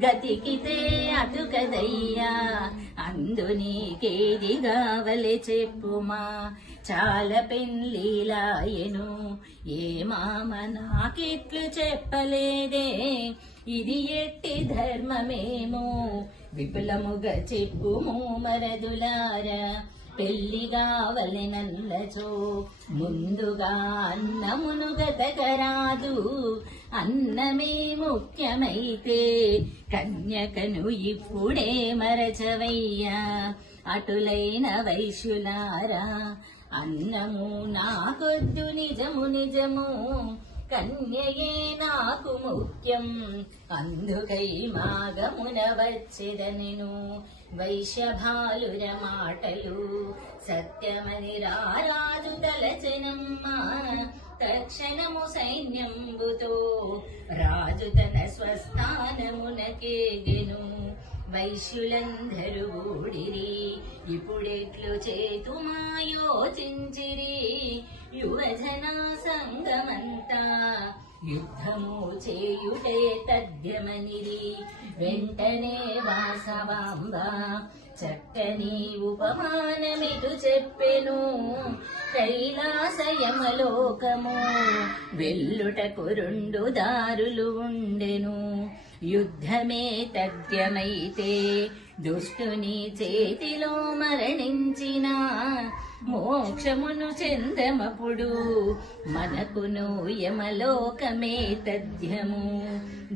గతికితే అతుకదయ్యా అందు నీకేది గావలె చెప్పుమా చాలా పెళ్ళిలాయెను ఏ మామ నాకిట్లు చెప్పలేదే ఇది ఎట్టి ధర్మమేమో విపులముగా చెప్పుము మరదులారా పెళ్లి గావలెనల్లచో ముందుగా అన్నమును గతకరాదు అన్నమే ముఖ్యమైతే కన్యకను ఇప్పుడే మరచవయ్యా అటులైన వైశ్యులారా అన్నము నాకొద్దు నిజము నిజము కన్యయే నాకు ముఖ్యం అందుకై మాగమున వచ్చెదనెను వైశ్యభాలుర మాటలు సత్యమని రారాజు తలచెనమ్మా తక్షణము సైన్యంబుతో రాజు తన స్వస్థానమునకేగెను వైశ్యులందరూ ఊడిరి ఇప్పుడెట్లు చేతుమా యోచించిరి యువజనా సంగమంతా యుద్ధము చేయుటే తథ్యమనిరి వెంటనే వాసవాంబ చక్కని ఉపమానమిటు చెప్పెను కైలాసయమలోకము వెల్లుటకు రెండు దారులు ఉండెను యుద్ధమే తథ్యమైతే దుష్టుని చేతిలో మరణించిన మోక్షమును చెందమపుడు మనకును యమలోకమే తథ్యము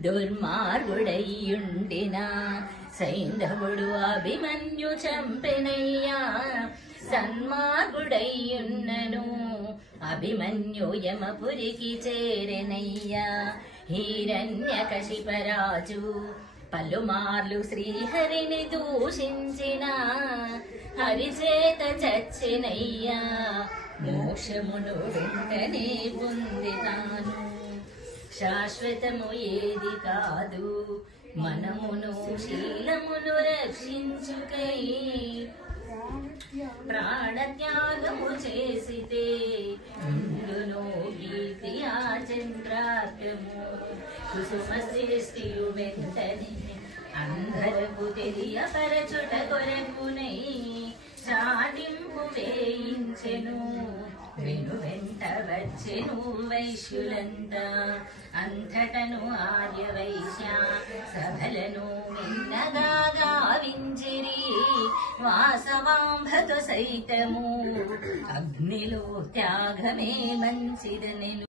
దుర్మార్గుడయ్యుండిన సైంధవుడు అభిమన్యు చంపెనయ్యా సన్మార్గుడయ్యున్నను అభిమన్యు యమపురికి చేరెనయ్యా హిరణ్యకశిపరాజు పలుమార్లు శ్రీహరిని దూషించిన హరిచేత చచ్చినయ్యా మోక్షమును వెంటనే పొందితాను శాశ్వతము ఏది కాదు మనమును శీలమును రక్షించుకై ప్రాణత్యాగము చేసితే ముందును కీర్తి ఆచంద్రార్గము కుసుమ శ్రేష్ఠియు వెంటనే అందరకు తెలియపరచుట కొరకునై చాటింపు వేయించెను వెను వెంట వచ్చెను వైశ్యులంతా అంతటను ఆర్య వైశ్య సభలను విన్నగా గావించిరి వాసవాంభతో సైతము అగ్నిలో త్యాగమే మంచిదనెను